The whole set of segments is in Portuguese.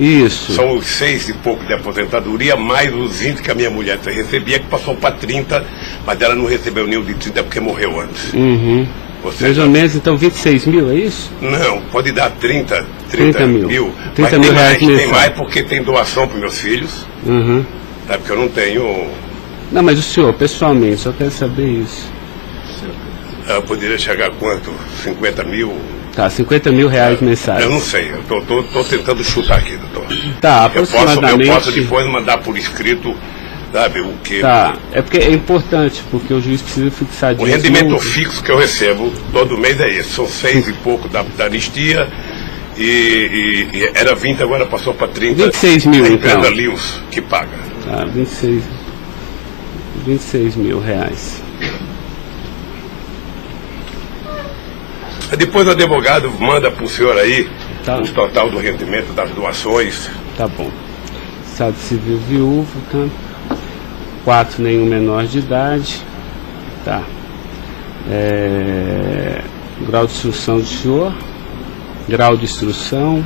Isso. São os 6 e pouco de aposentadoria, mais os 20 que a minha mulher recebia, que passou para 30, mas ela não recebeu nenhum de 30 porque morreu antes. Uhum. Mais ou menos, então, 26 mil, é isso? Não, pode dar 30 mil. 30 mil reais mensais. Tem mais porque tem doação para meus filhos. Uhum. Tá, porque eu não tenho... Não, mas o senhor, pessoalmente, só quero saber isso. Eu poderia chegar a quanto? 50 mil? Tá, 50 mil reais mensais. Eu não sei, eu tô tentando chutar aqui, doutor. Tá, aproximadamente... Eu posso depois mandar por escrito, sabe, o que... Tá, é porque é importante, porque o juiz precisa fixar... O rendimento fixo que eu recebo todo mês é esse, são 6 e pouco da anistia, e era 20, agora passou para 30. 26 mil, então. A empresa Lewis que paga. Tá, 26 mil reais. Depois o advogado manda para o senhor aí tá. O total do rendimento das doações. Tá bom. Estado civil viúvo, tá? 4 nenhum menor de idade. Tá. Grau de instrução do senhor. Grau de instrução.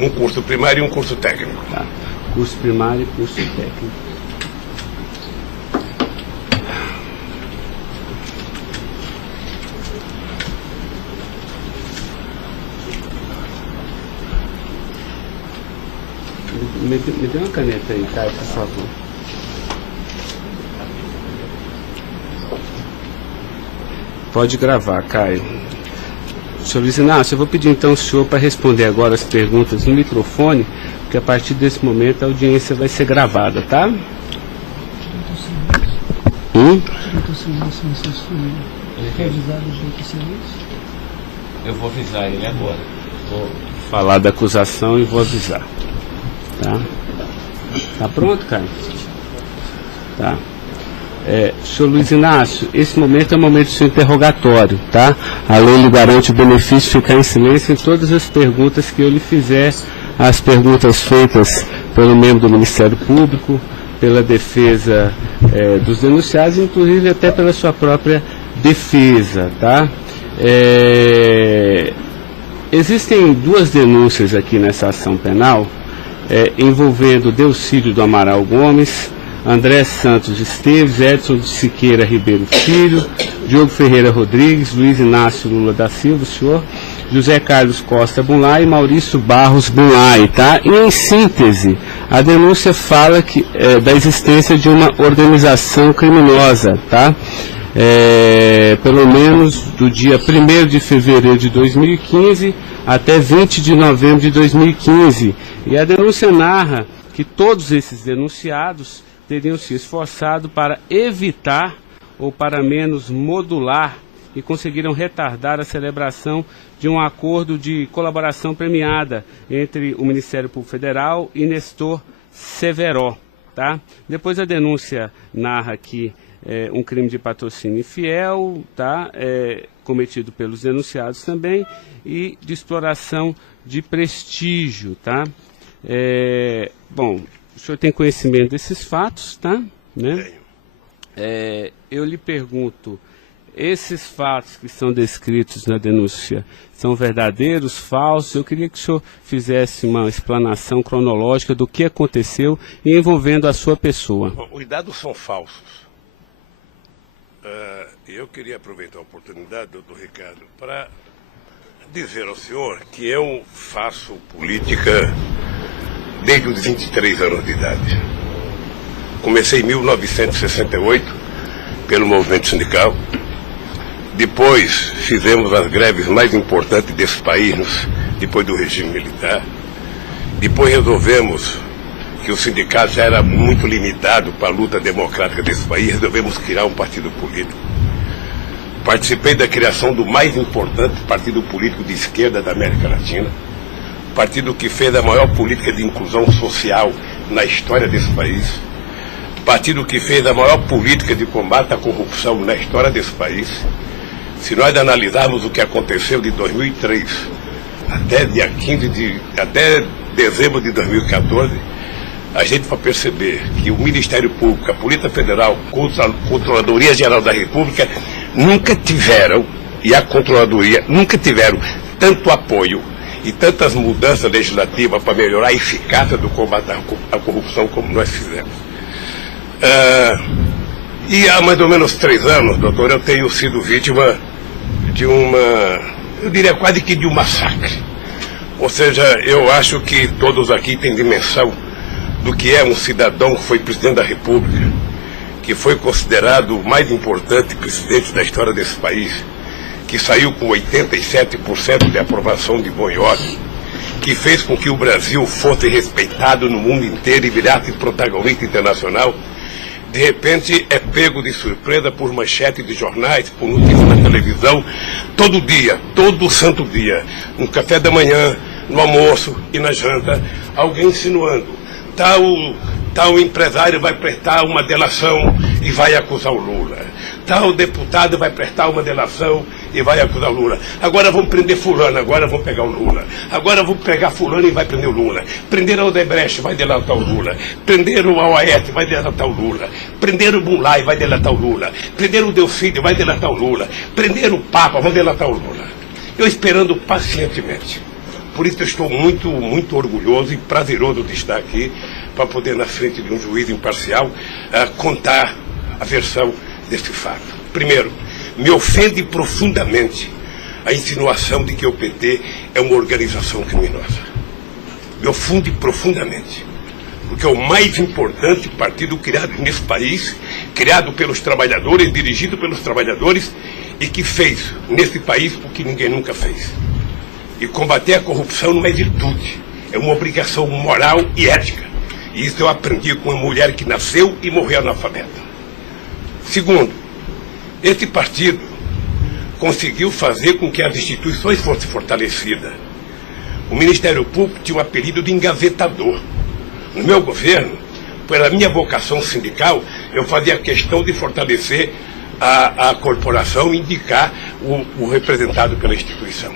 Um curso primário e um curso técnico. Tá. Curso primário e curso técnico. Me dê uma caneta aí, Caio, por favor. Pode gravar, Caio. Senhor Luiz Inácio, eu vou pedir então ao senhor para responder agora as perguntas no microfone, porque a partir desse momento a audiência vai ser gravada, tá? Eu vou avisar ele agora. Vou falar da acusação e vou avisar. Tá? Tá pronto, Caio? Tá. Senhor Luiz Inácio, esse momento é o momento do seu interrogatório, tá? A lei lhe garante o benefício de ficar em silêncio em todas as perguntas que eu lhe fizer, as perguntas feitas pelo membro do Ministério Público, pela defesa dos denunciados, inclusive até pela sua própria defesa, tá? Existem 2 denúncias aqui nessa ação penal, envolvendo Delcídio do Amaral Gomes, André Santos Esteves, Edson de Siqueira Ribeiro Filho, Diogo Ferreira Rodrigues, Luiz Inácio Lula da Silva, o senhor, José Carlos Costa Bunlai e Maurício Barros Bunlai, tá? E em síntese, a denúncia fala da existência de uma organização criminosa, tá? Pelo menos do dia 1º de fevereiro de 2015 até 20 de novembro de 2015. E a denúncia narra que todos esses denunciados teriam se esforçado para evitar ou para menos modular e conseguiram retardar a celebração de um acordo de colaboração premiada entre o Ministério Público Federal e Nestor Severo, tá? Depois a denúncia narra que um crime de patrocínio infiel, tá? Cometido pelos denunciados também, e de exploração de prestígio, tá? Bom, o senhor tem conhecimento desses fatos, tá? Né? Eu lhe pergunto, esses fatos que são descritos na denúncia são verdadeiros, falsos? Eu queria que o senhor fizesse uma explanação cronológica do que aconteceu envolvendo a sua pessoa. Bom, os dados são falsos. Eu queria aproveitar a oportunidade, doutor Ricardo, para dizer ao senhor que eu faço política desde os 23 anos de idade. Comecei em 1968 pelo movimento sindical. Depois fizemos as greves mais importantes desse país, depois do regime militar. Depois resolvemos que o sindicato já era muito limitado para a luta democrática desse país, resolvemos criar um partido político. Participei da criação do mais importante partido político de esquerda da América Latina, partido que fez a maior política de inclusão social na história desse país, partido que fez a maior política de combate à corrupção na história desse país. Se nós analisarmos o que aconteceu de 2003 até dezembro de 2014, a gente vai perceber que o Ministério Público, a Polícia Federal, a Controladoria Geral da República nunca tiveram, e a Controladoria nunca tiveram tanto apoio e tantas mudanças legislativas para melhorar a eficácia do combate à corrupção como nós fizemos. E há mais ou menos 3 anos, doutor, eu tenho sido vítima de eu diria quase que de um massacre. Ou seja, eu acho que todos aqui têm dimensão do que é um cidadão que foi presidente da República, que foi considerado o mais importante presidente da história desse país, que saiu com 87% de aprovação de bom e ódio, que fez com que o Brasil fosse respeitado no mundo inteiro e virasse protagonista internacional, de repente é pego de surpresa por manchete de jornais, por notícias na televisão, todo dia, todo santo dia, no café da manhã, no almoço e na janta, alguém insinuando, tal empresário vai prestar uma delação e vai acusar o Lula. Tal deputado vai prestar uma delação e vai acusar o Lula. Agora vão prender fulano, agora vão pegar o Lula. Agora vão pegar fulano e vai prender o Lula. Prenderam o Odebrecht, vai delatar o Lula. Prenderam o Aoete, vai delatar o Lula. Prenderam o Bunlai, vai delatar o Lula. Prenderam o Delfídio, vai delatar o Lula. Prenderam o Papa, vai delatar o Lula. Eu esperando pacientemente. Por isso eu estou muito, muito orgulhoso e prazeroso de estar aqui para poder, na frente de um juiz imparcial, contar a versão desse fato. Primeiro, me ofende profundamente a insinuação de que o PT é uma organização criminosa. Me ofende profundamente, porque é o mais importante partido criado nesse país, criado pelos trabalhadores, dirigido pelos trabalhadores, e que fez nesse país o que ninguém nunca fez. E combater a corrupção não é virtude, é uma obrigação moral e ética. E isso eu aprendi com uma mulher que nasceu e morreu analfabeta. Segundo, esse partido conseguiu fazer com que as instituições fossem fortalecidas. O Ministério Público tinha um apelido de engavetador. No meu governo, pela minha vocação sindical, eu fazia questão de fortalecer a corporação e indicar o representado pela instituição.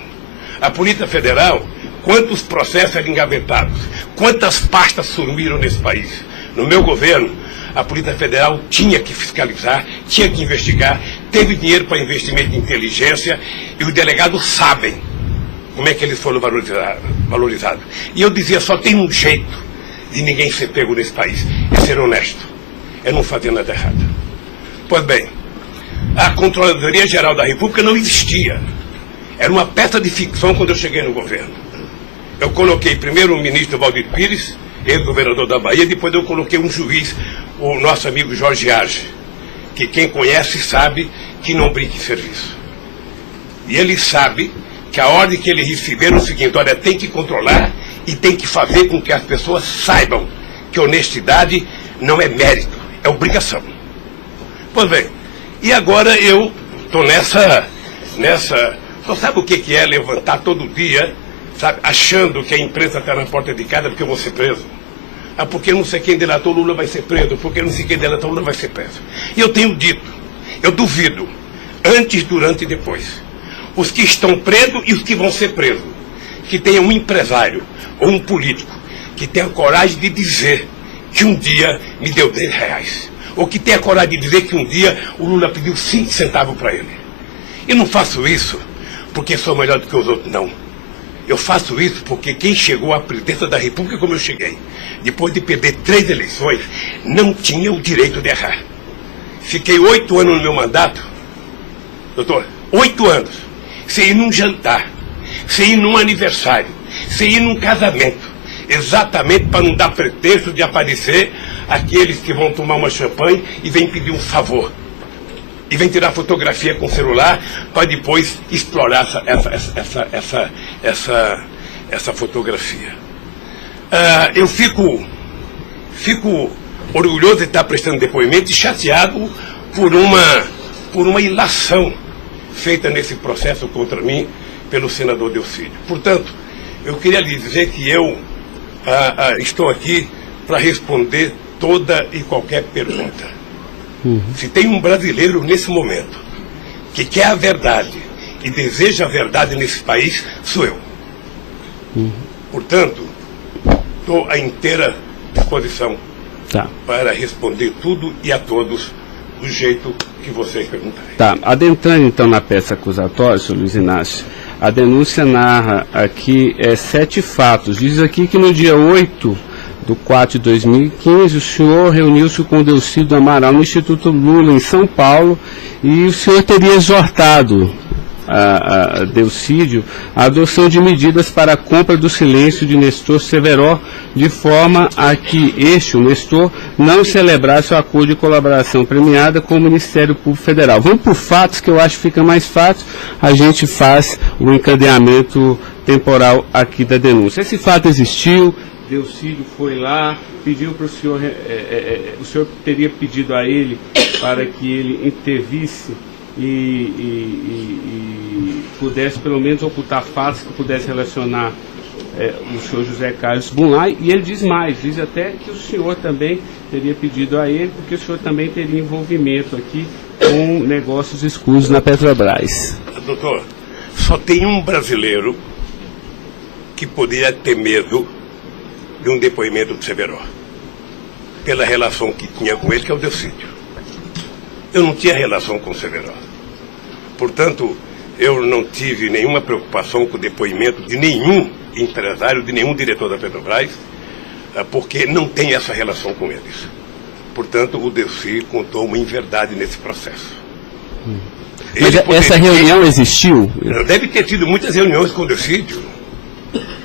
A Polícia Federal, quantos processos eram engavetados, quantas pastas sumiram nesse país. No meu governo, a Polícia Federal tinha que fiscalizar, tinha que investigar, teve dinheiro para investimento em inteligência e os delegados sabem como é que eles foram valorizados. E eu dizia, só tem um jeito de ninguém ser pego nesse país, é ser honesto, é não fazer nada errado. Pois bem, a Controladoria Geral da República não existia. Era uma peça de ficção quando eu cheguei no governo. Eu coloquei primeiro o ministro Valdir Pires, ex-governador da Bahia, depois eu coloquei um juiz, o nosso amigo Jorge Arge, que quem conhece sabe que não brinca em serviço. E ele sabe que a ordem que ele receber é o seguinte, olha, tem que controlar e tem que fazer com que as pessoas saibam que honestidade não é mérito, é obrigação. Pois bem, e agora eu estou nessa... Só sabe o que é levantar todo dia, sabe, achando que a imprensa está na porta de casa porque eu vou ser preso? Ah, porque não sei quem delatou Lula vai ser preso, porque não sei quem delatou Lula vai ser preso. E eu tenho dito, eu duvido, antes, durante e depois, os que estão presos e os que vão ser presos, que tenha um empresário ou um político que tenha coragem de dizer que um dia me deu R$10, ou que tenha coragem de dizer que um dia o Lula pediu 5 centavos para ele. Eu não faço isso porque sou melhor do que os outros, não. Eu faço isso porque quem chegou à presidência da República como eu cheguei, depois de perder 3 eleições, não tinha o direito de errar. Fiquei 8 anos no meu mandato, doutor, 8 anos, sem ir num jantar, sem ir num aniversário, sem ir num casamento, exatamente para não dar pretexto de aparecer aqueles que vão tomar uma champanhe e vêm pedir um favor. E vem tirar fotografia com o celular para depois explorar essa fotografia. Eu fico orgulhoso de estar prestando depoimento e chateado por uma ilação feita nesse processo contra mim pelo senador Delfídio. Portanto, eu queria lhe dizer que eu estou aqui para responder toda e qualquer pergunta. Se tem um brasileiro nesse momento que quer a verdade e deseja a verdade nesse país, sou eu. Portanto, estou à inteira disposição para responder tudo e a todos do jeito que vocês perguntarem. Tá, adentrando então na peça acusatória, senhor Luiz Inácio, A denúncia narra aqui 7 fatos. Diz aqui que no dia 8/4/2015, o senhor reuniu-se com o Delcídio Amaral no Instituto Lula, em São Paulo, e o senhor teria exortado a Delcídio a adoção de medidas para a compra do silêncio de Nestor Severo, de forma a que o Nestor, não celebrasse o acordo de colaboração premiada com o Ministério Público Federal. Vamos por fatos, que eu acho que fica mais fácil, a gente faz o encadeamento temporal aqui da denúncia. Esse fato existiu, Delcídio foi lá, pediu para o senhor, o senhor teria pedido a ele para que ele intervisse e pudesse pelo menos ocultar fatos que pudesse relacionar o senhor José Carlos Bunlai, e ele diz mais, diz até que o senhor também teria pedido a ele, porque o senhor também teria envolvimento aqui com negócios escusos na Petrobras. Doutor, só tem um brasileiro que poderia ter medo de um depoimento do Severo, pela relação que tinha com ele, que é o Delcídio. Eu não tinha relação com o Severo. Portanto, eu não tive nenhuma preocupação com o depoimento de nenhum empresário, de nenhum diretor da Petrobras, porque não tem essa relação com eles. Portanto, o Delcy contou uma inverdade nesse processo. Mas essa reunião existiu? Deve ter tido muitas reuniões com o Delcídio.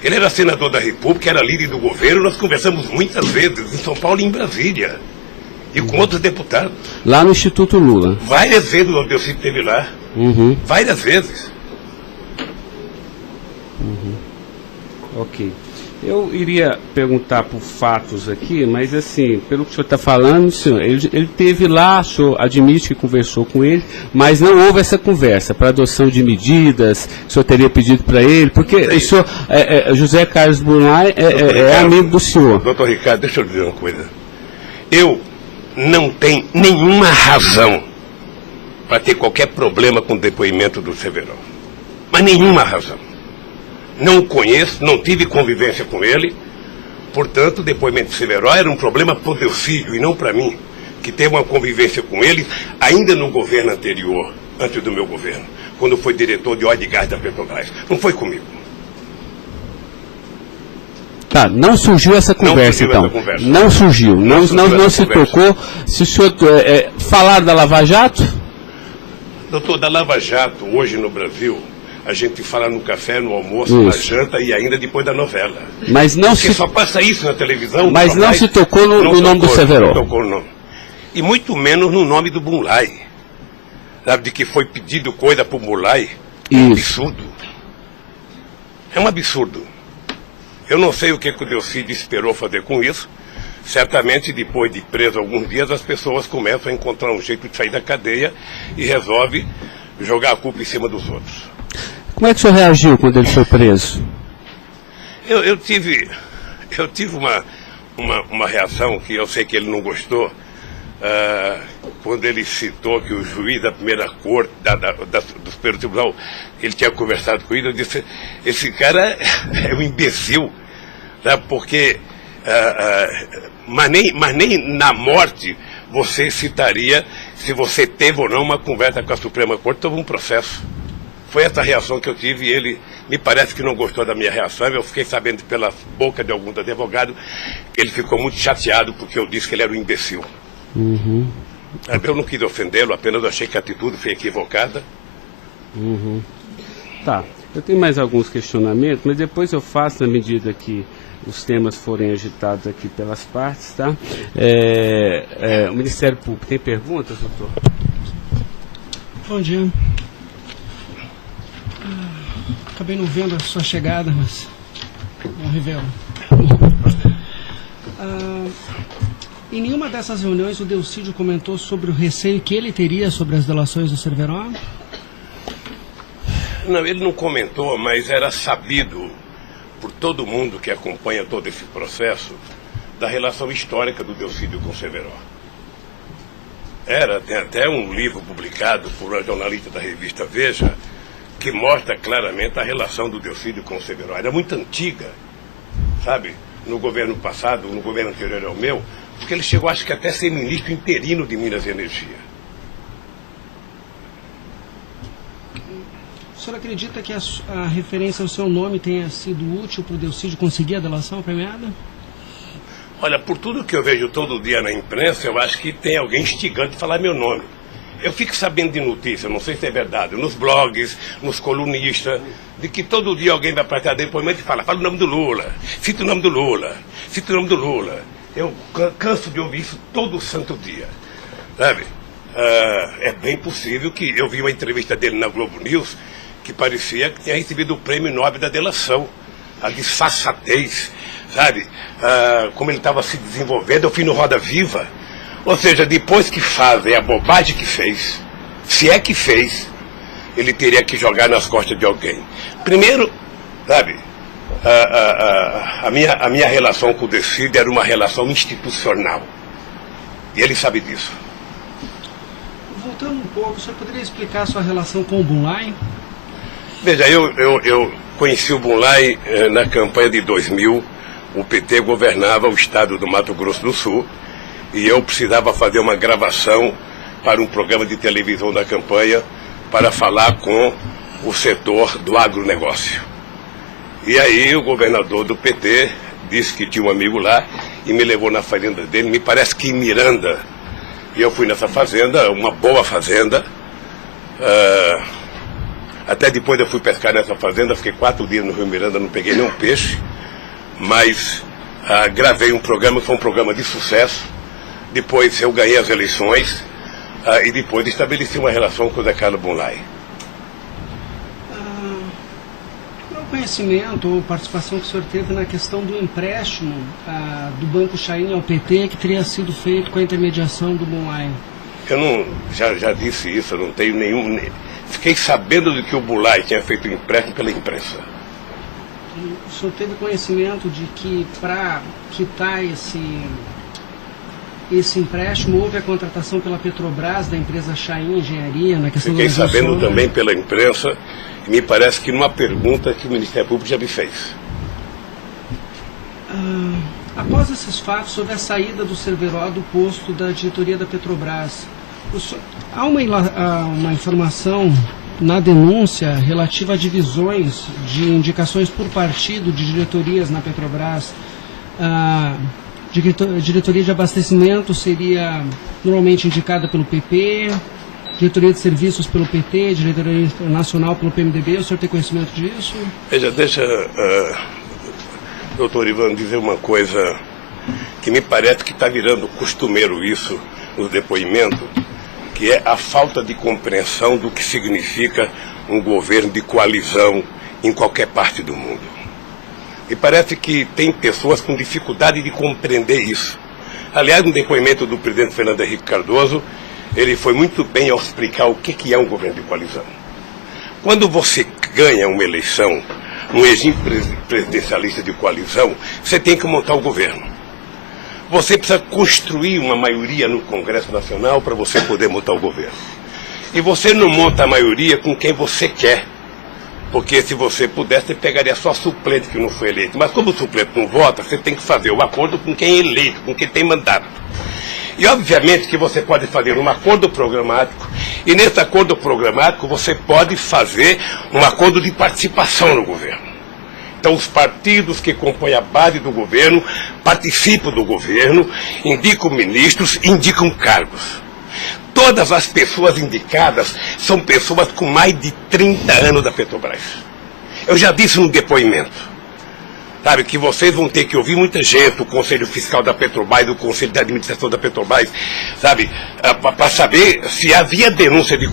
Ele era senador da República, era líder do governo, nós conversamos muitas vezes, em São Paulo e em Brasília, e com outros deputados. Lá no Instituto Lula? Várias vezes o Delcídio esteve lá. Várias vezes. Ok. Eu iria perguntar por fatos aqui, mas assim, pelo que o senhor está falando, senhor, ele teve lá, o senhor admite que conversou com ele, mas não houve essa conversa para adoção de medidas, o senhor teria pedido para ele, porque o senhor, José Carlos Bunlai é amigo do senhor. Doutor Ricardo, deixa eu dizer uma coisa. Eu não tenho nenhuma razão para ter qualquer problema com o depoimento do Severo. Mas nenhuma razão. Não o conheço, não tive convivência com ele. Portanto, o depoimento do Severo era um problema para o Delcídio e não para mim, que teve uma convivência com ele ainda no governo anterior, antes do meu governo, quando foi diretor de óleo e gás da Petrobras. Não foi comigo. Tá, não surgiu essa conversa, então. Não surgiu, não se tocou. Se o senhor falar da Lava Jato? Doutor, da Lava Jato, hoje no Brasil, a gente fala no café, no almoço, na janta e ainda depois da novela. Mas não porque só passa isso na televisão. Mas não se tocou no nome do Severo. Não tocou no nome. E muito menos no nome do Bunlai. Sabe, de que foi pedido coisa para o Bunlai. É um absurdo. É um absurdo. Eu não sei o que o Delcídio esperou fazer com isso. Certamente, depois de preso alguns dias, as pessoas começam a encontrar um jeito de sair da cadeia e resolve jogar a culpa em cima dos outros. Como é que o senhor reagiu quando ele foi preso? Eu tive uma reação que eu sei que ele não gostou, quando ele citou que o juiz da primeira corte, do Superior Tribunal, ele tinha conversado com ele. Eu disse, esse cara é um imbecil, sabe? Porque mas nem na morte você citaria se você teve ou não uma conversa com a Suprema Corte sobre um processo. Foi essa reação que eu tive e ele me parece que não gostou da minha reação. Eu fiquei sabendo pela boca de alguns advogados que ele ficou muito chateado porque eu disse que ele era um imbecil. Eu não quis ofendê-lo, apenas achei que a atitude foi equivocada. Tá, eu tenho mais alguns questionamentos, mas depois eu faço na medida que os temas forem agitados aqui pelas partes, tá? O Ministério Público tem perguntas, doutor? Bom dia. Acabei não vendo a sua chegada, mas não revelo. Em nenhuma dessas reuniões o Delcídio comentou sobre o receio que ele teria sobre as delações do Severo? Não, ele não comentou, mas era sabido por todo mundo que acompanha todo esse processo da relação histórica do Delcídio com o Severo. Tem até um livro publicado por uma jornalista da revista Veja que mostra claramente a relação do Delcídio com o Severo. Era muito antiga, sabe? No governo passado, no governo anterior ao meu, porque ele chegou, acho que até a ser ministro interino de Minas e Energia. senhor acredita que a referência ao seu nome tenha sido útil para o Delcídio conseguir a delação premiada? Olha, por tudo que eu vejo todo dia na imprensa, eu acho que tem alguém instigando a falar meu nome. Eu fico sabendo de notícia, não sei se é verdade, nos blogs, nos colunistas, de que todo dia alguém vai para cá depoimento e fala o nome do Lula, cita o nome do Lula, cita o nome do Lula. Eu canso de ouvir isso todo santo dia, sabe? É bem possível que eu vi uma entrevista dele na Globo News que parecia que tinha recebido o prêmio Nobel da delação, a disfarçatez, sabe? Como ele estava se desenvolvendo, eu fui no Roda Viva. Ou seja, depois que fazem a bobagem que fez, se é que fez, ele teria que jogar nas costas de alguém. Primeiro, sabe, a minha relação com o Delcídio era uma relação institucional. E ele sabe disso. Voltando um pouco, o senhor poderia explicar a sua relação com o Bunlai? Veja, eu conheci o Bunlai na campanha de 2000. O PT governava o estado do Mato Grosso do Sul. E eu precisava fazer uma gravação para um programa de televisão da campanha para falar com o setor do agronegócio. E aí o governador do PT disse que tinha um amigo lá e me levou na fazenda dele, me parece que em Miranda. E eu fui nessa fazenda, uma boa fazenda. Até depois eu fui pescar nessa fazenda, fiquei 4 dias no Rio Miranda, não peguei nenhum peixe. Mas gravei um programa, foi um programa de sucesso. Depois eu ganhei as eleições e depois estabeleci uma relação com o Zé Carlos Bunlai. Qual o conhecimento ou participação que o senhor teve na questão do empréstimo do Banco Chain ao PT que teria sido feito com a intermediação do Bunlai? Eu não, já disse isso, eu não tenho nenhum... Fiquei sabendo de que o Bunlai tinha feito o empréstimo pela imprensa. O senhor teve conhecimento de que para quitar esse empréstimo, houve a contratação pela Petrobras, da empresa Chain Engenharia, na questão Fiquei da sabendo também pela imprensa, e me parece que numa pergunta que o Ministério Público já me fez. Após esses fatos, sobre a saída do Cerveró do posto da diretoria da Petrobras, há uma informação na denúncia relativa a divisões de indicações por partido de diretorias na Petrobras. Diretoria de abastecimento seria normalmente indicada pelo PP, diretoria de serviços pelo PT, diretoria nacional pelo PMDB. O senhor tem conhecimento disso? Veja, deixa, doutor Ivan, dizer uma coisa que me parece que está virando costumeiro isso no depoimento, que é a falta de compreensão do que significa um governo de coalizão em qualquer parte do mundo. E parece que tem pessoas com dificuldade de compreender isso. Aliás, no depoimento do presidente Fernando Henrique Cardoso, ele foi muito bem ao explicar o que é um governo de coalizão. Quando você ganha uma eleição, um regime presidencialista de coalizão, você tem que montar o governo. Você precisa construir uma maioria no Congresso Nacional para você poder montar o governo. E você não monta a maioria com quem você quer. Porque se você pudesse, você pegaria só suplente que não foi eleito. Mas como o suplente não vota, você tem que fazer um acordo com quem é eleito, com quem tem mandato. E obviamente que você pode fazer um acordo programático, e nesse acordo programático você pode fazer um acordo de participação no governo. Então os partidos que compõem a base do governo participam do governo, indicam ministros, indicam cargos. Todas as pessoas indicadas são pessoas com mais de 30 anos da Petrobras. Eu já disse no depoimento, sabe, que vocês vão ter que ouvir muita gente, o Conselho Fiscal da Petrobras, o Conselho de Administração da Petrobras, sabe, para saber se havia denúncia de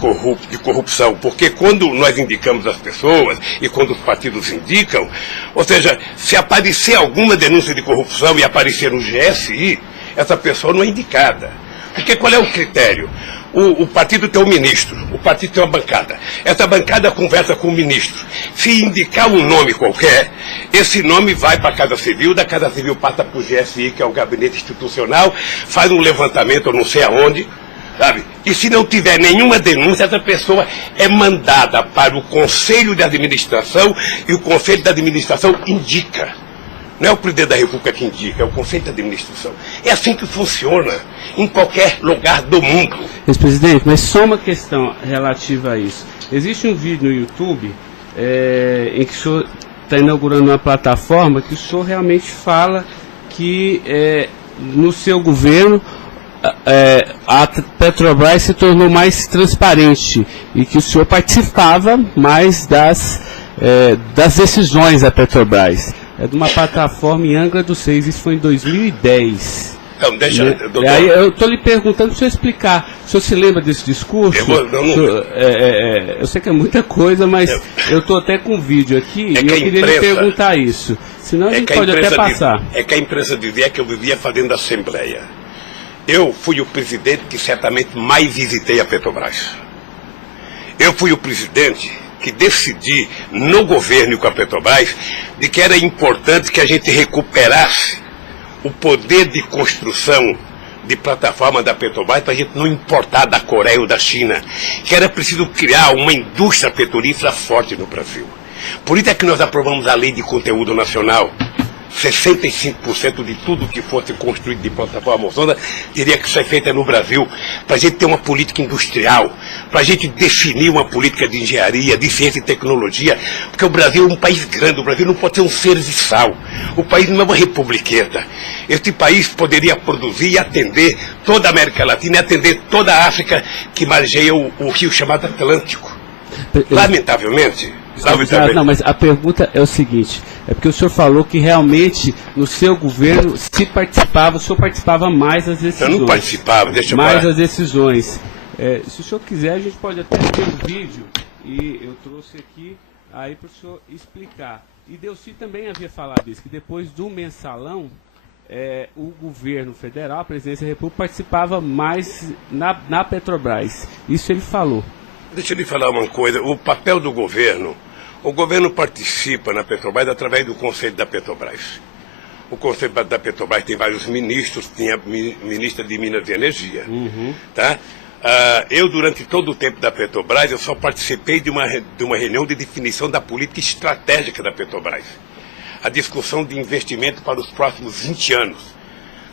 corrupção, porque quando nós indicamos as pessoas e quando os partidos indicam, ou seja, se aparecer alguma denúncia de corrupção e aparecer no GSI, essa pessoa não é indicada. Porque qual é o critério? O partido tem um ministro, o partido tem uma bancada. Essa bancada conversa com o ministro. Se indicar um nome qualquer, esse nome vai para a Casa Civil, da Casa Civil passa para o GSI, que é o Gabinete Institucional, faz um levantamento, eu não sei aonde, sabe? E se não tiver nenhuma denúncia, essa pessoa é mandada para o Conselho de Administração e o Conselho de Administração indica. Não é o presidente da República que indica, é o Conselho de Administração. É assim que funciona em qualquer lugar do mundo. Ex-presidente, mas só uma questão relativa a isso. Existe um vídeo no YouTube em que o senhor está inaugurando uma plataforma que o senhor realmente fala que no seu governo a Petrobras se tornou mais transparente e que o senhor participava mais das decisões da Petrobras. É de uma plataforma em Angra dos Reis, isso foi em 2010. Então, deixa, doutor. Aí eu estou lhe perguntando para o senhor explicar. O senhor se lembra desse discurso? Eu sei que é muita coisa, mas eu estou até com um vídeo aqui e eu queria lhe perguntar isso. Senão a gente pode até passar. É que a imprensa dizia que eu vivia fazendo assembleia. Eu fui o presidente que certamente mais visitei a Petrobras. Eu fui o presidente que decidi no governo e com a Petrobras de que era importante que a gente recuperasse o poder de construção de plataforma da Petrobras para a gente não importar da Coreia ou da China, que era preciso criar uma indústria petrolífera forte no Brasil. Por isso é que nós aprovamos a Lei de Conteúdo Nacional. 65% de tudo que fosse construído de plataforma ozônica teria que ser feita no Brasil, para a gente ter uma política industrial, para a gente definir uma política de engenharia, de ciência e tecnologia, porque o Brasil é um país grande, o Brasil não pode ser um serviçal, o país não é uma republiqueta. Este país poderia produzir e atender toda a América Latina e atender toda a África que margeia o rio chamado Atlântico. Lamentavelmente. Não, mas a pergunta é o seguinte, é porque o senhor falou que realmente no seu governo o senhor participava mais das decisões. Eu não participava, deixa eu mais parar. das decisões. Se o senhor quiser, a gente pode até ter um vídeo, e eu trouxe aqui aí para o senhor explicar. E Delcy também havia falado isso, que depois do mensalão, o governo federal, a presidência da República, participava mais na Petrobras. Isso ele falou. Deixa eu lhe falar uma coisa, o papel do governo, o governo participa na Petrobras através do Conselho da Petrobras. O Conselho da Petrobras tem vários ministros, tinha ministra de Minas e Energia. Tá? Eu, durante todo o tempo da Petrobras, eu só participei de uma reunião de definição da política estratégica da Petrobras. A discussão de investimento para os próximos 20 anos.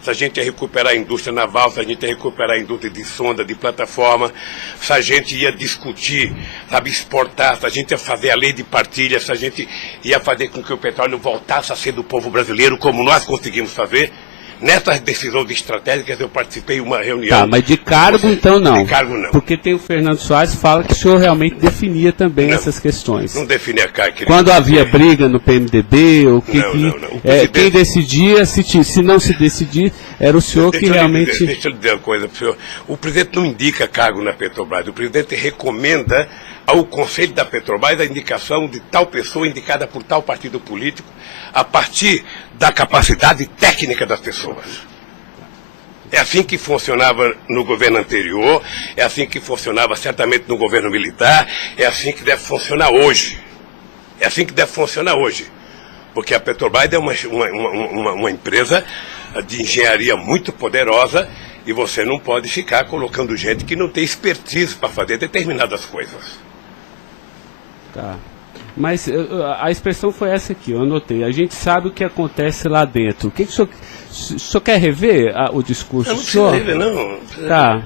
Se a gente ia recuperar a indústria naval, se a gente ia recuperar a indústria de sonda, de plataforma, se a gente ia discutir, sabe, exportar, se a gente ia fazer a lei de partilha, se a gente ia fazer com que o petróleo voltasse a ser do povo brasileiro, como nós conseguimos fazer. Nessas decisões estratégicas eu participei de uma reunião. Tá, mas de cargo então não. De cargo não. Porque tem o Fernando Soares que fala que o senhor realmente definia também essas questões. Não definia cargo. Quando havia briga no PMDB, ou não. Quem decidia, se não se decidir, era o senhor que realmente... Deixa eu lhe dizer uma coisa para o senhor. O presidente não indica cargo na Petrobras. O presidente recomenda ao Conselho da Petrobras a indicação de tal pessoa indicada por tal partido político a partir da capacidade técnica das pessoas. É assim que funcionava no governo anterior, é assim que funcionava certamente no governo militar, é assim que deve funcionar hoje. É assim que deve funcionar hoje. Porque a Petrobras é uma empresa de engenharia muito poderosa e você não pode ficar colocando gente que não tem expertise para fazer determinadas coisas. Tá. Mas a expressão foi essa aqui, eu anotei. A gente sabe o que acontece lá dentro. O que o senhor quer rever o discurso? Eu não preciso rever, não. Tá.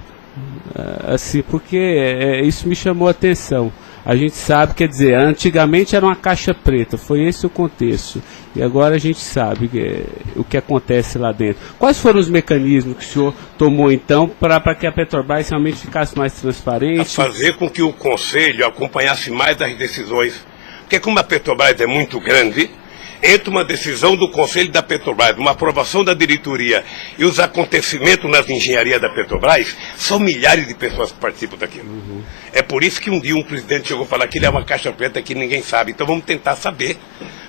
Assim, porque isso me chamou a atenção. A gente sabe, quer dizer, antigamente era uma caixa preta, foi esse o contexto. E agora a gente sabe o que acontece lá dentro. Quais foram os mecanismos que o senhor tomou, então, para que a Petrobras realmente ficasse mais transparente? A fazer com que o Conselho acompanhasse mais as decisões. Porque como a Petrobras é muito grande, entre uma decisão do Conselho da Petrobras, uma aprovação da diretoria e os acontecimentos nas engenharias da Petrobras, são milhares de pessoas que participam daquilo. É por isso que um dia um presidente chegou a falar que ele é uma caixa preta que ninguém sabe. Então vamos tentar saber,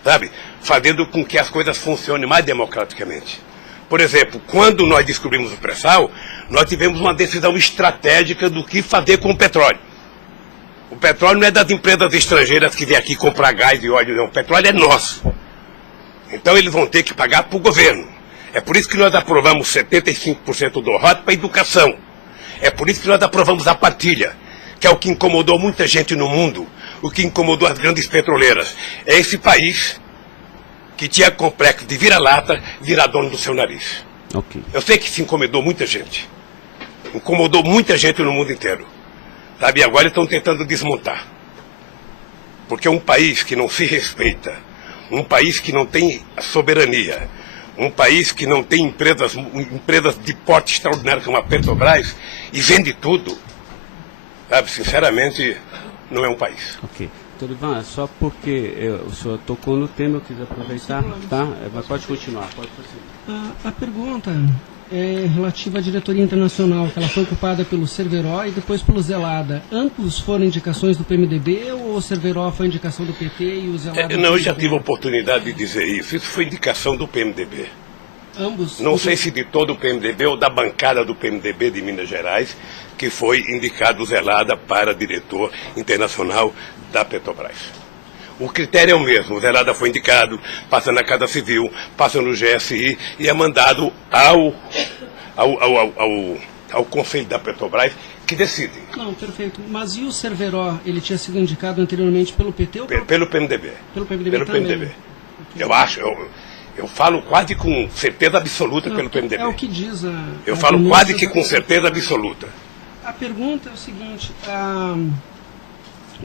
sabe? Fazendo com que as coisas funcionem mais democraticamente. Por exemplo, quando nós descobrimos o pré-sal, nós tivemos uma decisão estratégica do que fazer com o petróleo. O petróleo não é das empresas estrangeiras que vêm aqui comprar gás e óleo, não. O petróleo é nosso. Então eles vão ter que pagar para o governo. É por isso que nós aprovamos 75% do ROT para a educação. É por isso que nós aprovamos a partilha, que é o que incomodou muita gente no mundo, o que incomodou as grandes petroleiras. É esse país que tinha complexo de vira-lata, virar dono do seu nariz. Okay. Eu sei que isso incomodou muita gente. Incomodou muita gente no mundo inteiro. Sabe, agora eles estão tentando desmontar. Porque um país que não se respeita, um país que não tem soberania, um país que não tem empresas de porte extraordinário como a Petrobras e vende tudo, sabe, sinceramente, não é um país. Ok. Doutor Ivan, só porque o senhor tocou no tema, eu quis aproveitar, tá? Mas pode continuar, pode prosseguir. A pergunta é relativa à diretoria internacional, que ela foi ocupada pelo Cerveró e depois pelo Zelada. Ambos foram indicações do PMDB ou o Cerveró foi indicação do PT e o Zelada... Não, eu já tive a oportunidade de dizer isso. Isso foi indicação do PMDB. Ambos? Não sei se de todo o PMDB ou da bancada do PMDB de Minas Gerais, que foi indicado o Zelada para diretor internacional da Petrobras. O critério é o mesmo. O Zelada foi indicado, passa na Casa Civil, passa no GSI e é mandado ao Conselho da Petrobras, que decide. Não, perfeito. Mas e o Cerveró? Ele tinha sido indicado anteriormente pelo PT ou pelo PMDB? Pelo PMDB pelo também. PMDB. Eu acho, eu falo quase com certeza absoluta pelo PMDB. É o que diz a... Eu falo quase que com certeza absoluta. A pergunta é o seguinte,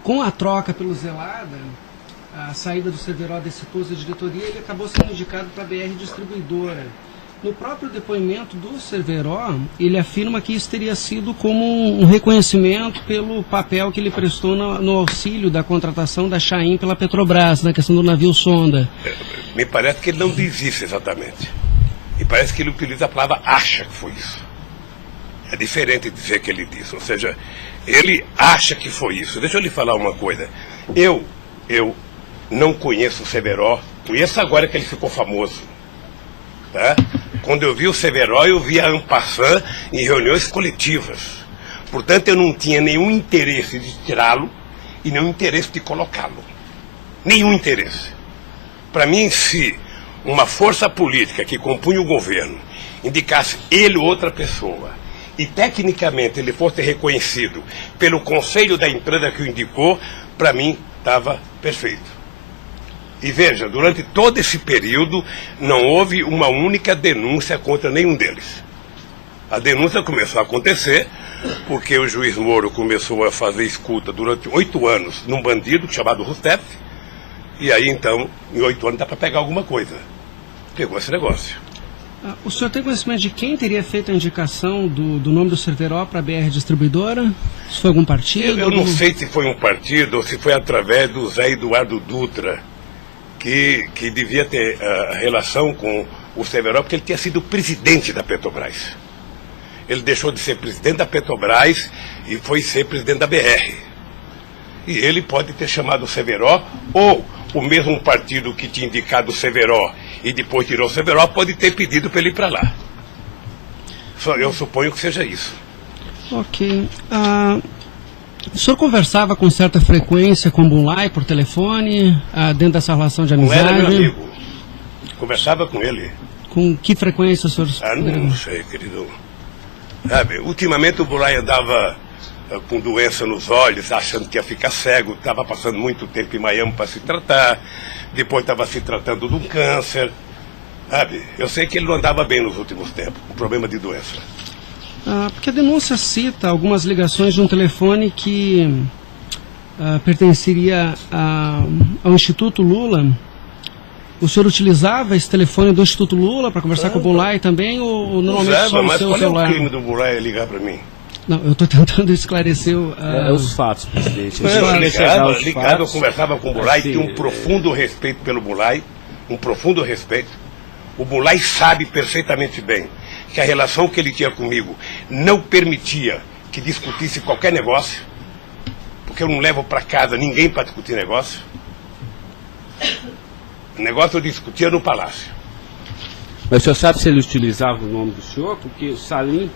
com a troca pelo Zelada, a saída do Cerveró desse posto de diretoria, ele acabou sendo indicado para a BR Distribuidora. No próprio depoimento do Cerveró, ele afirma que isso teria sido como um reconhecimento pelo papel que ele prestou no auxílio da contratação da Chaim pela Petrobras, na questão do navio sonda. Me parece que ele não diz isso exatamente. Me parece que ele utiliza a palavra acha que foi isso. É diferente de dizer que ele disse. Ou seja, ele acha que foi isso. Deixa eu lhe falar uma coisa. Eu não conheço o Cerveró. Conheço agora que ele ficou famoso. Tá? Quando eu vi o Cerveró, eu vi a en passant em reuniões coletivas. Portanto, eu não tinha nenhum interesse de tirá-lo e nenhum interesse de colocá-lo. Nenhum interesse. Para mim, se uma força política que compunha o governo indicasse ele ou outra pessoa e tecnicamente ele fosse reconhecido pelo conselho da empresa que o indicou, para mim estava perfeito. E veja, durante todo esse período não houve uma única denúncia contra nenhum deles. A denúncia começou a acontecer porque o juiz Moro começou a fazer escuta durante 8 anos num bandido chamado Rousseff, e aí então, em 8 anos dá para pegar alguma coisa. Pegou esse negócio. O senhor tem conhecimento de quem teria feito a indicação do nome do Cerveró para a BR Distribuidora? Se foi algum partido? Eu não sei se foi um partido ou se foi através do Zé Eduardo Dutra, que devia ter relação com o Cerveró, porque ele tinha sido presidente da Petrobras. Ele deixou de ser presidente da Petrobras e foi ser presidente da BR. E ele pode ter chamado o Cerveró, ou o mesmo partido que tinha indicado o Cerveró e depois tirou o Cerveró pode ter pedido para ele ir para lá. Eu suponho que seja isso. Ok. O senhor conversava com certa frequência com o Bunlai por telefone, dentro dessa relação de amizade? Não era meu amigo. Conversava com ele. Com que frequência o senhor... Não sei, querido. Sabe, ultimamente o Bunlai andava com doença nos olhos, achando que ia ficar cego, estava passando muito tempo em Miami para se tratar, depois estava se tratando de um câncer. Sabe, eu sei que ele não andava bem nos últimos tempos, com problema de doença. Porque a denúncia cita algumas ligações de um telefone que pertenceria ao Instituto Lula. O senhor utilizava esse telefone do Instituto Lula para conversar com o Bunlai também, ou normalmente só no seu celular? Mas qual é o crime do Bunlai ligar para mim? Não, eu estou tentando esclarecer os fatos, presidente. Ligava, eu conversava com o Bunlai, tinha um profundo respeito pelo Bunlai, um profundo respeito. O Bunlai sabe perfeitamente bem que a relação que ele tinha comigo não permitia que discutisse qualquer negócio, porque eu não levo para casa ninguém para discutir negócio. O negócio eu discutia no palácio. Mas o senhor sabe se ele utilizava o nome do senhor? Porque o Salim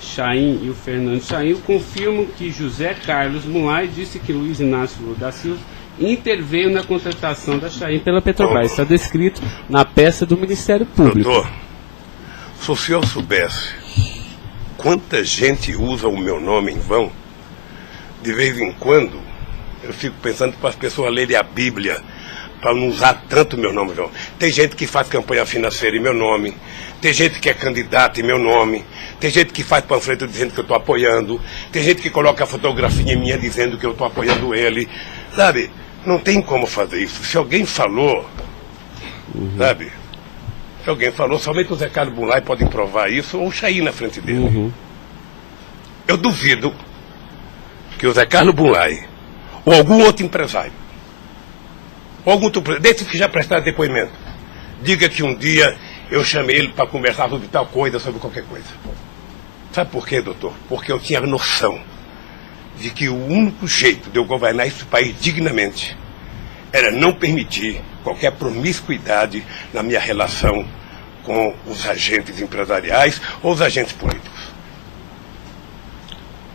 Chaim e o Fernando Chaim confirmam que José Carlos Bunlai disse que Luiz Inácio Lula da Silva interveio na contratação da Chaim pela Petrobras. Está descrito na peça do Ministério Público. Doutor, se o senhor soubesse quanta gente usa o meu nome em vão, de vez em quando eu fico pensando para as pessoas lerem a Bíblia, para não usar tanto meu nome em vão. Tem gente que faz campanha financeira em meu nome, tem gente que é candidato em meu nome, tem gente que faz panfleto dizendo que eu estou apoiando, tem gente que coloca a fotografia minha dizendo que eu estou apoiando ele, sabe? Não tem como fazer isso. Se alguém falou, sabe? Se alguém falou, somente o Zé Carlos Bunlai pode provar isso, ou o Chaí na frente dele. Eu duvido que o Zé Carlos Bunlai, ou algum outro empresário, ou algum outro, desses que já prestaram depoimento, diga que um dia eu chamei ele para conversar sobre tal coisa, sobre qualquer coisa. Sabe por quê, doutor? Porque eu tinha noção de que o único jeito de eu governar esse país dignamente era não permitir qualquer promiscuidade na minha relação com os agentes empresariais ou os agentes políticos.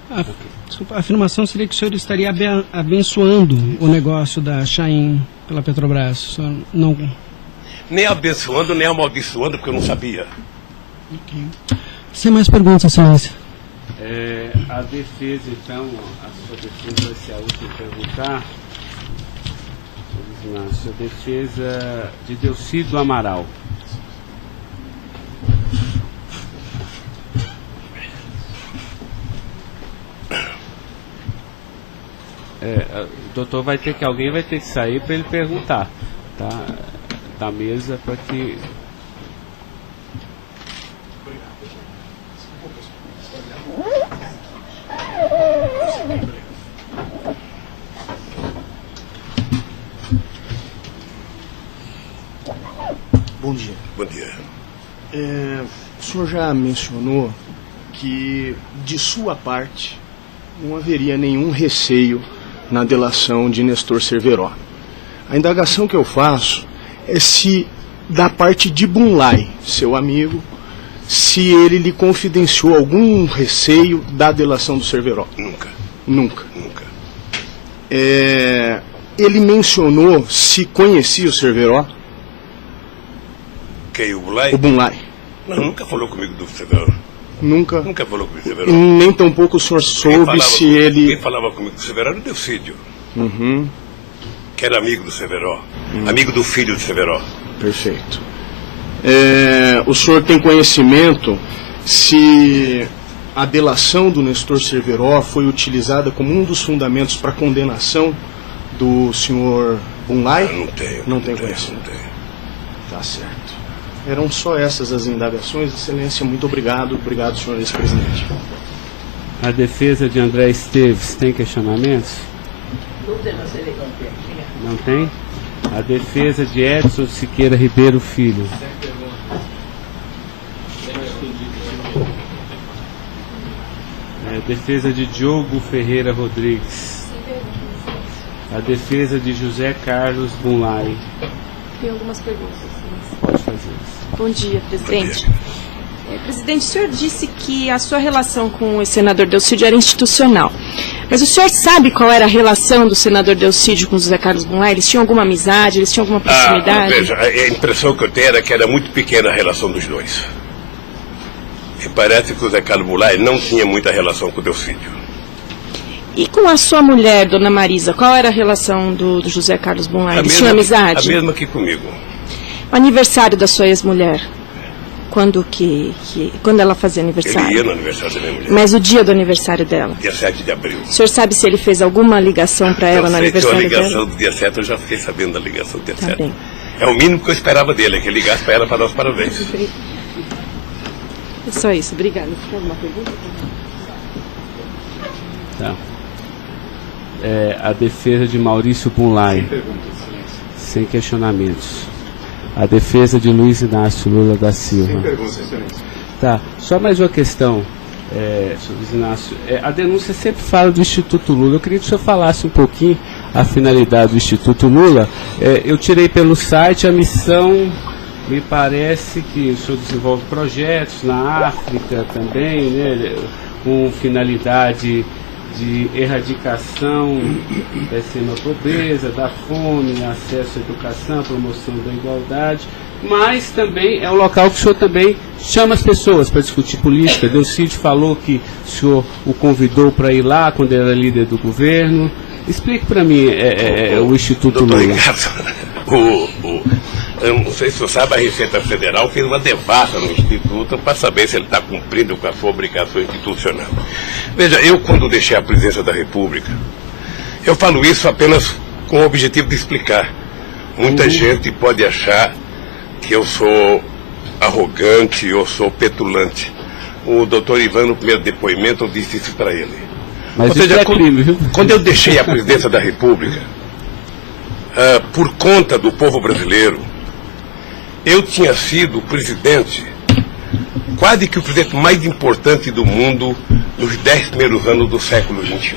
A afirmação seria que o senhor estaria abençoando o negócio da Chaim pela Petrobras. O senhor não... Nem abençoando, nem amaldiçoando, porque eu não sabia. Sem mais perguntas, excelência. A defesa, então, a sua defesa vai ser a última a perguntar. A sua defesa de Delcídio Amaral. Doutor, alguém vai ter que sair para ele perguntar, tá? Da mesa para que... Bom dia. Bom dia. O senhor já mencionou que, de sua parte, não haveria nenhum receio na delação de Nestor Cerveró. A indagação que eu faço é se, da parte de Bunlai, seu amigo, se ele lhe confidenciou algum receio da delação do Cerveró. Nunca. Nunca. Nunca. Ele mencionou se conhecia o Cerveró? Quem, o Bunlai? O Bunlai. Não, nunca falou comigo do Cerveró. Nunca? Nunca falou comigo do Cerveró. Nem tampouco o senhor soube se ele... Quem falava comigo do Cerveró era o Delcídio. Que era amigo do Cerveró. Amigo do filho do Cerveró. Perfeito. O senhor tem conhecimento se a delação do Nestor Cerveró foi utilizada como um dos fundamentos para a condenação do senhor Bunlai? Não tenho. Não tem conhecimento. Não tenho. Tá certo. Eram só essas as indagações. Excelência, muito obrigado. Obrigado, senhor vice-presidente. A defesa de André Esteves tem questionamentos? Não tem? A defesa de Edson Siqueira Ribeiro Filho. A defesa de Diogo Ferreira Rodrigues. A defesa de José Carlos Bunlai. Tem algumas perguntas. Pode fazer. Bom dia, presidente. Presidente, o senhor disse que a sua relação com o senador Delcídio era institucional. Mas o senhor sabe qual era a relação do senador Delcídio com o José Carlos Bunlai? Eles tinham alguma amizade? Eles tinham alguma proximidade? Veja, a impressão que eu tenho era que era muito pequena a relação dos dois. E parece que o José Carlos Bunlai não tinha muita relação com o Delcídio. E com a sua mulher, dona Marisa, qual era a relação do José Carlos Bunlai? Eles tinham amizade? A mesma que comigo. O aniversário da sua ex-mulher? Quando ela fazia aniversário? Ele ia no aniversário da minha mulher. Mas o dia do aniversário dela? Dia 7 de abril. O senhor sabe se ele fez alguma ligação para ela no aniversário dela? A ligação do dia 7, eu já fiquei sabendo da ligação do dia 7. Bem. É o mínimo que eu esperava dele, que ele ligasse para ela para dar os parabéns. É só isso, obrigada. Tem alguma pergunta? Tá. A defesa de Maurício Bunlai. Sem questionamentos. A defesa de Luiz Inácio Lula da Silva. Sem perguntas, excelência. Tá, só mais uma questão, senhor Luiz Inácio. A denúncia sempre fala do Instituto Lula. Eu queria que o senhor falasse um pouquinho a finalidade do Instituto Lula. Eu tirei pelo site a missão, me parece que o senhor desenvolve projetos na África também, né, com finalidade de erradicação da extrema pobreza, da fome, acesso à educação, promoção da igualdade, mas também é um local que o senhor também chama as pessoas para discutir política. Delcídio falou que o senhor o convidou para ir lá quando ele era líder do governo. Explique para mim o Instituto Doutor Lula. Ricardo, eu não sei se você sabe, a Receita Federal fez uma devassa no Instituto para saber se ele está cumprindo com a sua obrigação institucional. Veja, eu quando deixei a presidência da República, eu falo isso apenas com o objetivo de explicar. Muita gente pode achar que eu sou arrogante, eu sou petulante. O doutor Ivan, no primeiro depoimento, eu disse isso para ele. Mas ou seja, crime, viu? quando eu deixei a presidência da República, por conta do povo brasileiro, eu tinha sido presidente, quase que o presidente mais importante do mundo nos 10 primeiros anos do século XXI.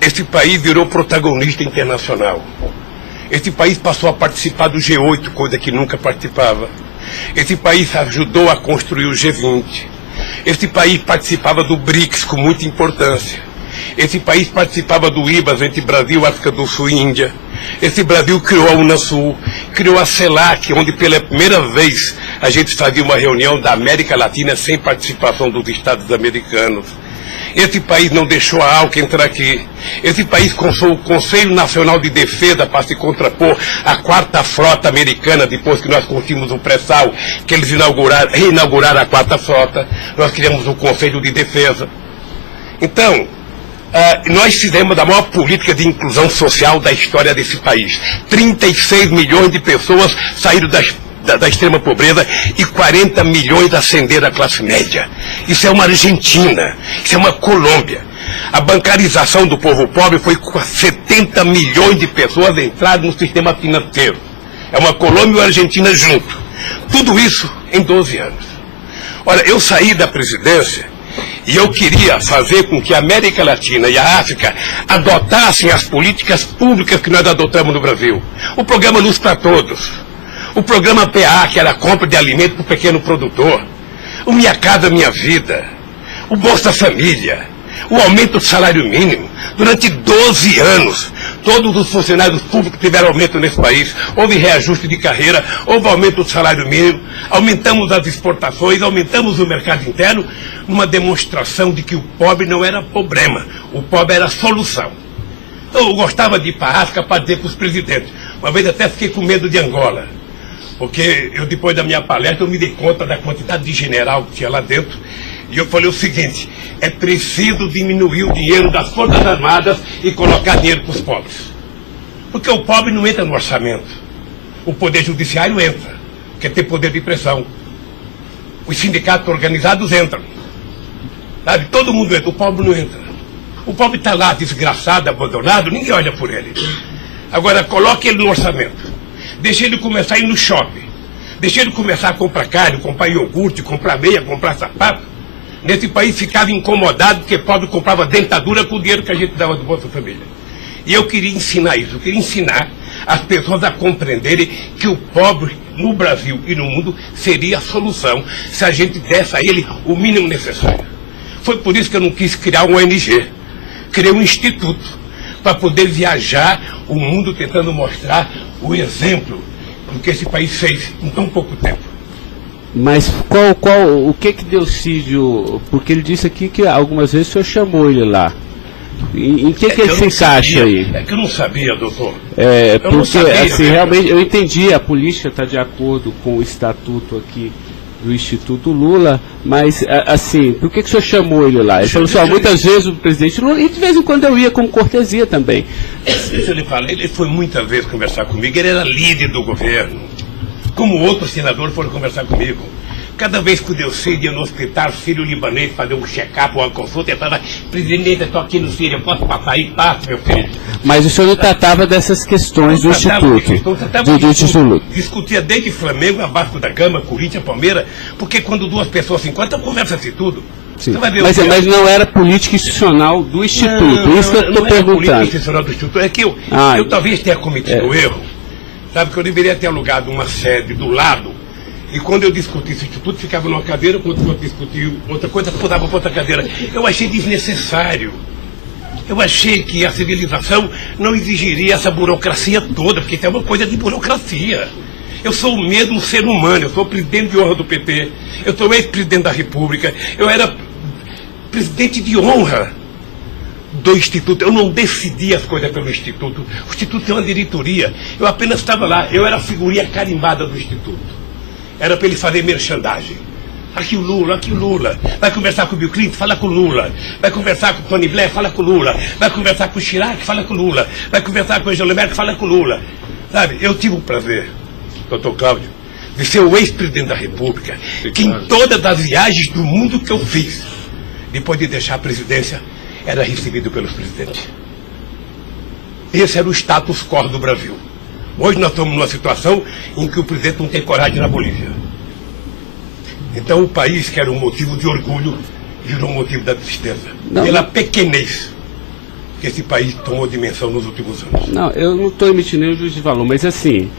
Esse país virou protagonista internacional. Esse país passou a participar do G8, coisa que nunca participava. Esse país ajudou a construir o G20. Esse país participava do BRICS com muita importância. Esse país participava do IBAS entre Brasil, África do Sul e Índia. Esse Brasil criou a Unasul, criou a CELAC, onde pela primeira vez a gente fazia uma reunião da América Latina sem participação dos Estados americanos. Esse país não deixou a ALCA entrar aqui. Esse país consultou o Conselho Nacional de Defesa para se contrapor à 4ª Frota Americana, depois que nós conseguimos o pré-sal, que eles reinauguraram a 4ª Frota. Nós criamos o Conselho de Defesa. Então, nós fizemos a maior política de inclusão social da história desse país. 36 milhões de pessoas saíram da extrema pobreza e 40 milhões ascenderam à classe média. Isso é uma Argentina, isso é uma Colômbia. A bancarização do povo pobre foi com 70 milhões de pessoas entraram no sistema financeiro. É uma Colômbia e uma Argentina junto. Tudo isso em 12 anos. Olha, eu saí da presidência e eu queria fazer com que a América Latina e a África adotassem as políticas públicas que nós adotamos no Brasil. O programa Luz para Todos. O programa PA, que era a compra de alimento para o pequeno produtor. O Minha Casa Minha Vida. O Bolsa Família. O aumento do salário mínimo. Durante 12 anos, todos os funcionários públicos tiveram aumento nesse país. Houve reajuste de carreira, houve aumento do salário mínimo. Aumentamos as exportações, aumentamos o mercado interno, numa demonstração de que o pobre não era problema. O pobre era a solução. Então, eu gostava de ir para a África para dizer para os presidentes. Uma vez até fiquei com medo de Angola. Porque eu, depois da minha palestra, eu me dei conta da quantidade de general que tinha lá dentro. E eu falei o seguinte, é preciso diminuir o dinheiro das Forças Armadas e colocar dinheiro para os pobres. Porque o pobre não entra no orçamento. O Poder Judiciário entra, porque tem poder de pressão. Os sindicatos organizados entram. Sabe? Todo mundo entra, o pobre não entra. O pobre está lá, desgraçado, abandonado, ninguém olha por ele. Agora, coloque ele no orçamento. Deixa ele começar a ir no shopping. Deixa ele começar a comprar carne, comprar iogurte, comprar meia, comprar sapato. Nesse país ficava incomodado porque pobre comprava dentadura com o dinheiro que a gente dava do Bolsa Família. E eu queria ensinar isso, eu queria ensinar as pessoas a compreenderem que o pobre no Brasil e no mundo seria a solução se a gente desse a ele o mínimo necessário. Foi por isso que eu não quis criar uma ONG. Criei um instituto para poder viajar o mundo tentando mostrar o exemplo do que esse país fez em tão pouco tempo. Mas o que Delcídio, porque ele disse aqui que algumas vezes o senhor chamou ele lá. Em que ele se encaixa aí? É que eu não sabia, doutor. Porque assim, realmente, eu entendi, a política está de acordo com o estatuto aqui do Instituto Lula, mas assim, por que o senhor chamou ele lá? Ele falou assim, muitas vezes o presidente Lula, e de vez em quando eu ia com cortesia também. Deixa eu lhe falar, ele foi muitas vezes conversar comigo, ele era líder do governo, como outros senadores foram conversar comigo. Cada vez que o Delcídio ia no hospital sírio-libanês fazer um check-up ou uma consulta, ele falava, presidente, eu estou aqui no Sírio, eu posso passar aí? Passa, meu filho. Mas o senhor não tratava dessas questões do Instituto? Discutia desde Flamengo a Vasco da Gama, Corinthians, Palmeiras, porque quando duas pessoas se encontram, conversa-se tudo. Sim. Mas não era política institucional do Instituto, isso que eu estou perguntando. Política institucional do Instituto, é que eu talvez tenha cometido erro, sabe, que eu deveria ter alugado uma sede do lado. E quando eu discuti esse instituto, ficava numa cadeira, quando eu discutia outra coisa, mudava para outra cadeira. Eu achei desnecessário. Eu achei que a civilização não exigiria essa burocracia toda, porque isso é uma coisa de burocracia. Eu sou o mesmo ser humano, eu sou presidente de honra do PT, eu sou ex-presidente da República, eu era presidente de honra do Instituto. Eu não decidi as coisas pelo Instituto. O Instituto tem uma diretoria. Eu apenas estava lá, eu era a figurinha carimbada do Instituto. Era para ele fazer merchandising. Aqui o Lula. Vai conversar com o Bill Clinton, fala com o Lula. Vai conversar com o Tony Blair, fala com o Lula. Vai conversar com o Chirac, fala com o Lula. Vai conversar com o Angela Merkel, fala com o Lula. Sabe, eu tive o prazer, doutor Cláudio, de ser o ex-presidente da República, que em todas as viagens do mundo que eu fiz, depois de deixar a presidência, era recebido pelos presidentes. Esse era o status quo do Brasil. Hoje nós estamos numa situação em que o presidente não tem coragem de ir na Bolívia. Então o país, que era um motivo de orgulho, virou um motivo da tristeza. Pela pequenez que esse país tomou dimensão nos últimos anos. Não, eu não estou emitindo nenhum juízo de valor, mas assim,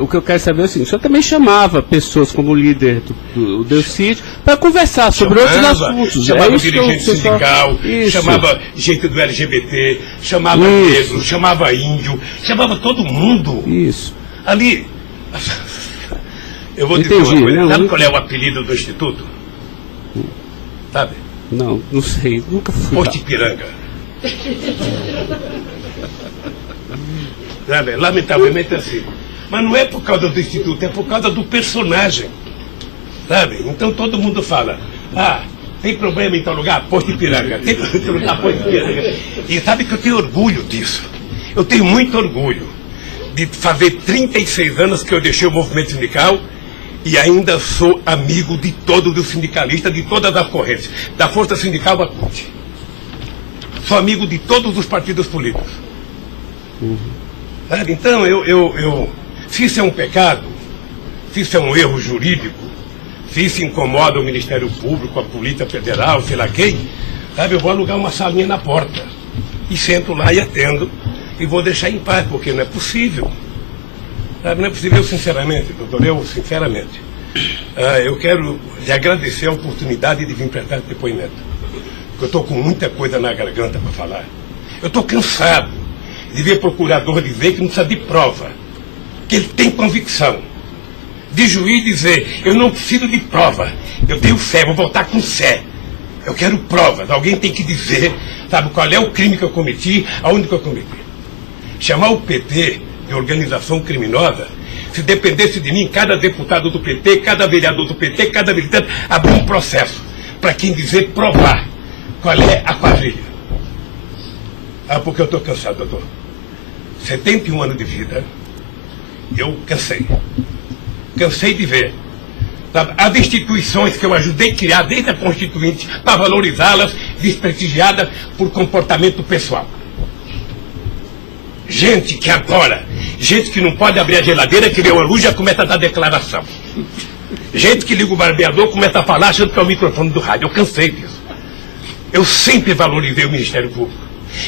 o que eu quero saber é o seguinte: o senhor também chamava pessoas como o líder do Delcídio para conversar sobre outros assuntos. Chamava dirigente sindical, chamava gente do LGBT, chamava negro, chamava índio, chamava todo mundo. Isso. Ali, eu vou dizer uma coisa, sabe qual é o apelido do Instituto? Sabe? Não sei, nunca fui. Posto Ipiranga. Sabe? Lamentavelmente é assim. Mas não é por causa do Instituto, é por causa do personagem. Sabe? Então todo mundo fala, tem problema em tal lugar? Posto Ipiranga. Tem problema em tal lugar? Posto Ipiranga. E sabe que eu tenho orgulho disso. Eu tenho muito orgulho de fazer 36 anos que eu deixei o movimento sindical e ainda sou amigo de todos os sindicalistas, de todas as correntes, da Força Sindical à CUT. Sou amigo de todos os partidos políticos. Sabe? Então, se isso é um pecado, se isso é um erro jurídico, se isso incomoda o Ministério Público, a Polícia Federal, sei lá quem, sabe, eu vou alugar uma salinha na porta e sento lá e atendo e vou deixar em paz, porque não é possível. Sabe, não é possível, sinceramente, doutor, sinceramente, eu quero lhe agradecer a oportunidade de vir prestar esse depoimento. Porque eu estou com muita coisa na garganta para falar. Eu estou cansado de ver procurador dizer que não precisa de prova, que ele tem convicção. De juiz dizer, eu não preciso de prova, eu tenho fé, vou voltar com fé. Eu quero provas, alguém tem que dizer, sabe, qual é o crime que eu cometi, aonde que eu cometi. Chamar o PT de organização criminosa, se dependesse de mim, cada deputado do PT, cada vereador do PT, cada militante, abrir um processo para quem dizer, provar qual é a quadrilha. Porque eu estou cansado, doutor. 71 anos de vida, eu cansei. Cansei de ver, sabe, as instituições que eu ajudei a criar desde a Constituinte, para valorizá-las, desprestigiadas por comportamento pessoal. Gente que agora, gente que não pode abrir a geladeira, que vê uma luz, já começa a dar declaração. Gente que liga o barbeador, começa a falar achando que é o microfone do rádio. Eu cansei disso. Eu sempre valorizei o Ministério Público.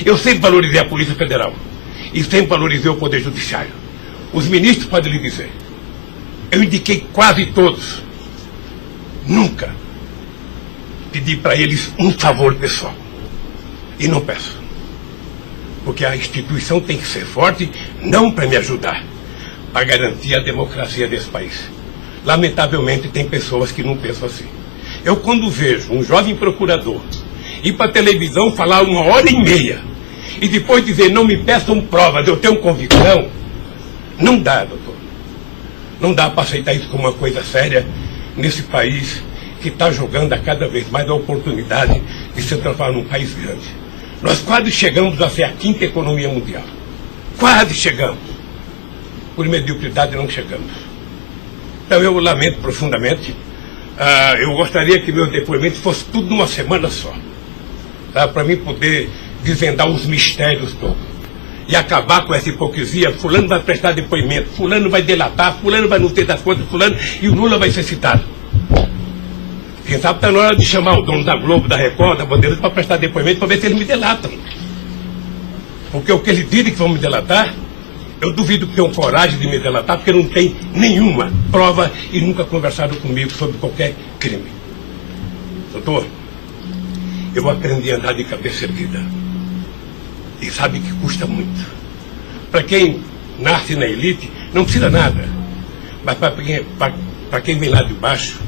Eu sempre valorizei a Polícia Federal. E sempre valorizei o Poder Judiciário. Os ministros podem lhe dizer. Eu indiquei quase todos. Nunca pedi para eles um favor pessoal. E não peço. Porque a instituição tem que ser forte, não para me ajudar, para garantir a democracia desse país. Lamentavelmente, tem pessoas que não pensam assim. Eu, quando vejo um jovem procurador ir para a televisão falar 1h30 e depois dizer, não me peçam provas, eu tenho convicção, não dá, doutor. Não dá para aceitar isso como uma coisa séria nesse país que está jogando a cada vez mais a oportunidade de se transformar num país grande. Nós quase chegamos a ser a 5ª economia mundial. Quase chegamos. Por mediocridade não chegamos. Então eu lamento profundamente. Eu gostaria que meu depoimento fosse tudo numa semana só. Para mim poder desvendar os mistérios todos. E acabar com essa hipocrisia. Fulano vai prestar depoimento, fulano vai delatar, fulano vai não ter das contas, fulano, e o Lula vai ser citado. Quem sabe está na hora de chamar o dono da Globo, da Record, da Bandeirantes para prestar depoimento para ver se eles me delatam. Porque o que eles dizem que vão me delatar, eu duvido que tenham coragem de me delatar, porque não tem nenhuma prova e nunca conversaram comigo sobre qualquer crime. Doutor, eu aprendi a andar de cabeça erguida. E sabe que custa muito. Para quem nasce na elite, não precisa nada. Mas para quem vem lá de baixo,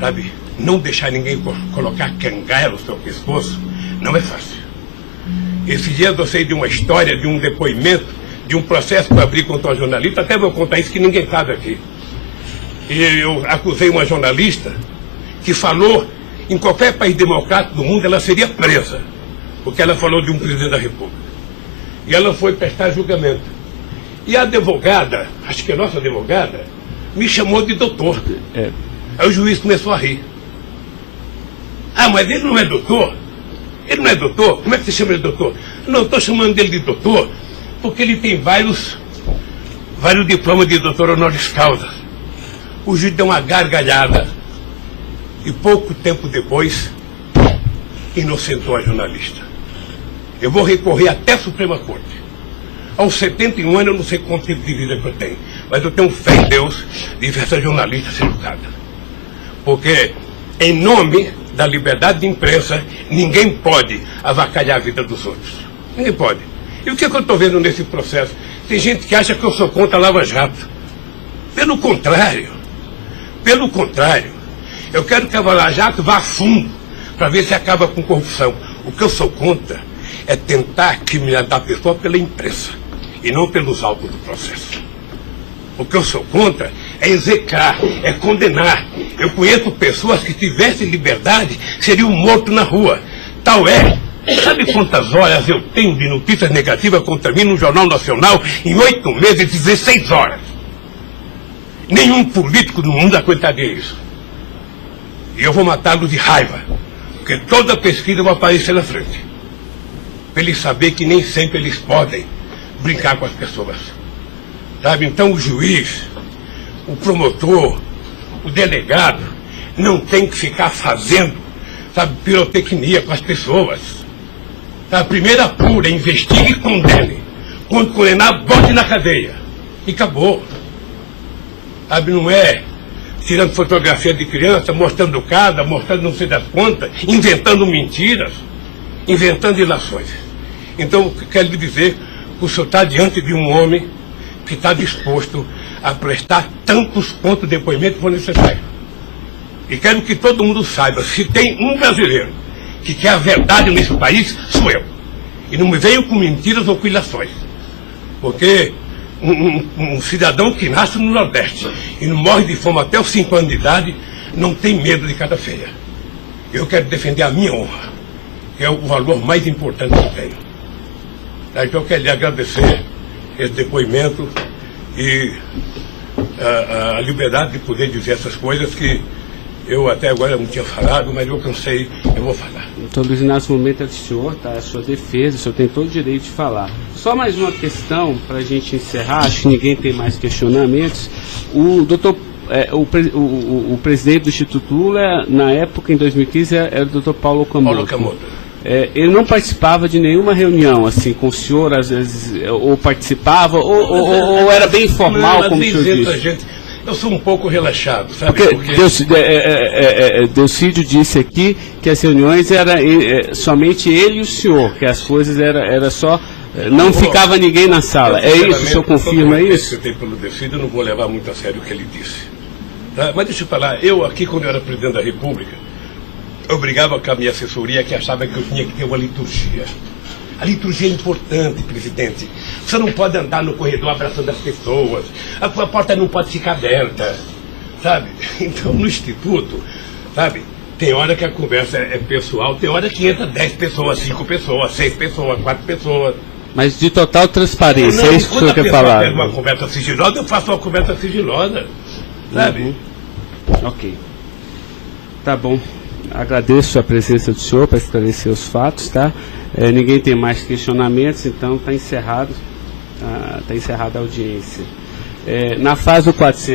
sabe, não deixar ninguém colocar cangaia no seu pescoço, não é fácil. Esses dias eu sei de uma história, de um depoimento, de um processo que eu abri contra uma jornalista, até vou contar isso que ninguém sabe aqui. E eu acusei uma jornalista que falou em qualquer país democrático do mundo ela seria presa, porque ela falou de um presidente da República. E ela foi prestar julgamento. E a advogada, acho que a nossa advogada, me chamou de doutor. Aí o juiz começou a rir. Ah, mas ele não é doutor? Ele não é doutor? Como é que você chama ele de doutor? Não, estou chamando dele de doutor porque ele tem vários diplomas de doutor honoris causa. O juiz deu uma gargalhada e pouco tempo depois inocentou a jornalista. Eu vou recorrer até a Suprema Corte. Aos 71 anos eu não sei quanto tempo de vida que eu tenho, mas eu tenho fé em Deus de ver essa jornalista ser julgada. Porque em nome da liberdade de imprensa, ninguém pode avacalhar a vida dos outros. Ninguém pode. E o que eu estou vendo nesse processo? Tem gente que acha que eu sou contra a Lava Jato. Pelo contrário. Pelo contrário. Eu quero que a Lava Jato vá a fundo para ver se acaba com corrupção. O que eu sou contra é tentar criminalizar a pessoa pela imprensa e não pelos autos do processo. O que eu sou contra é execrar, é condenar. Eu conheço pessoas que tivessem liberdade seriam mortos na rua. Tal é. Sabe quantas horas eu tenho de notícias negativas contra mim no Jornal Nacional em 8 meses, 16 horas? Nenhum político no mundo aguentaria isso. E eu vou matá-lo de raiva, porque toda pesquisa vai aparecer na frente. Para eles saberem que nem sempre eles podem brincar com as pessoas. Sabe? Então o juiz, o promotor, o delegado, não tem que ficar fazendo, sabe, pirotecnia com as pessoas. A primeira apura, investigue e condene. Quando condenar, bote na cadeia. E acabou. Sabe, não é tirando fotografia de criança, mostrando casa, mostrando não sei das quantas, inventando mentiras, inventando ilações. Então, quero lhe dizer que o senhor está diante de um homem que está disposto a prestar tantos quantos depoimentos for necessário. E quero que todo mundo saiba, se tem um brasileiro que quer a verdade nesse país, sou eu. E não me venham com mentiras ou com ilações. Porque um cidadão que nasce no Nordeste e não morre de fome até os 5 anos de idade, não tem medo de cara feia. Eu quero defender a minha honra, que é o valor mais importante que eu tenho. Então eu quero lhe agradecer esse depoimento e a liberdade de poder dizer essas coisas que eu até agora não tinha falado, mas eu cansei, eu vou falar. Doutor Luiz Inácio, o momento é do senhor, tá? A sua defesa, o senhor tem todo o direito de falar. Só mais uma questão para a gente encerrar, acho que ninguém tem mais questionamentos. O presidente do Instituto Lula, na época, em 2015, era o doutor Paulo Camoto. Ele não participava de nenhuma reunião, assim, com o senhor, às vezes, ou participava, ou era bem informal, como o senhor disse? Eu sou um pouco relaxado, sabe? Porque Delcídio disse aqui que as reuniões eram somente ele e o senhor, que as coisas era só... Não ficava ninguém na sala. É isso? O senhor confirma isso? Eu tenho pelo Delcídio, eu não vou levar muito a sério o que ele disse. Tá? Mas deixa eu falar, eu aqui, quando eu era presidente da República, eu brigava com a minha assessoria que achava que eu tinha que ter uma liturgia. A liturgia é importante, presidente. Você não pode andar no corredor abraçando as pessoas. A porta não pode ficar aberta, sabe? Então, no Instituto, sabe, tem hora que a conversa é pessoal, tem hora que entra 10 pessoas, 5 pessoas, 6 pessoas, 4 pessoas. Mas de total transparência, é isso que o senhor quer falar? Quando uma conversa sigilosa, eu faço uma conversa sigilosa, sabe? Ok. Tá bom. Agradeço a presença do senhor para esclarecer os fatos, tá? Ninguém tem mais questionamentos, então está encerrado a audiência. Na fase do 400.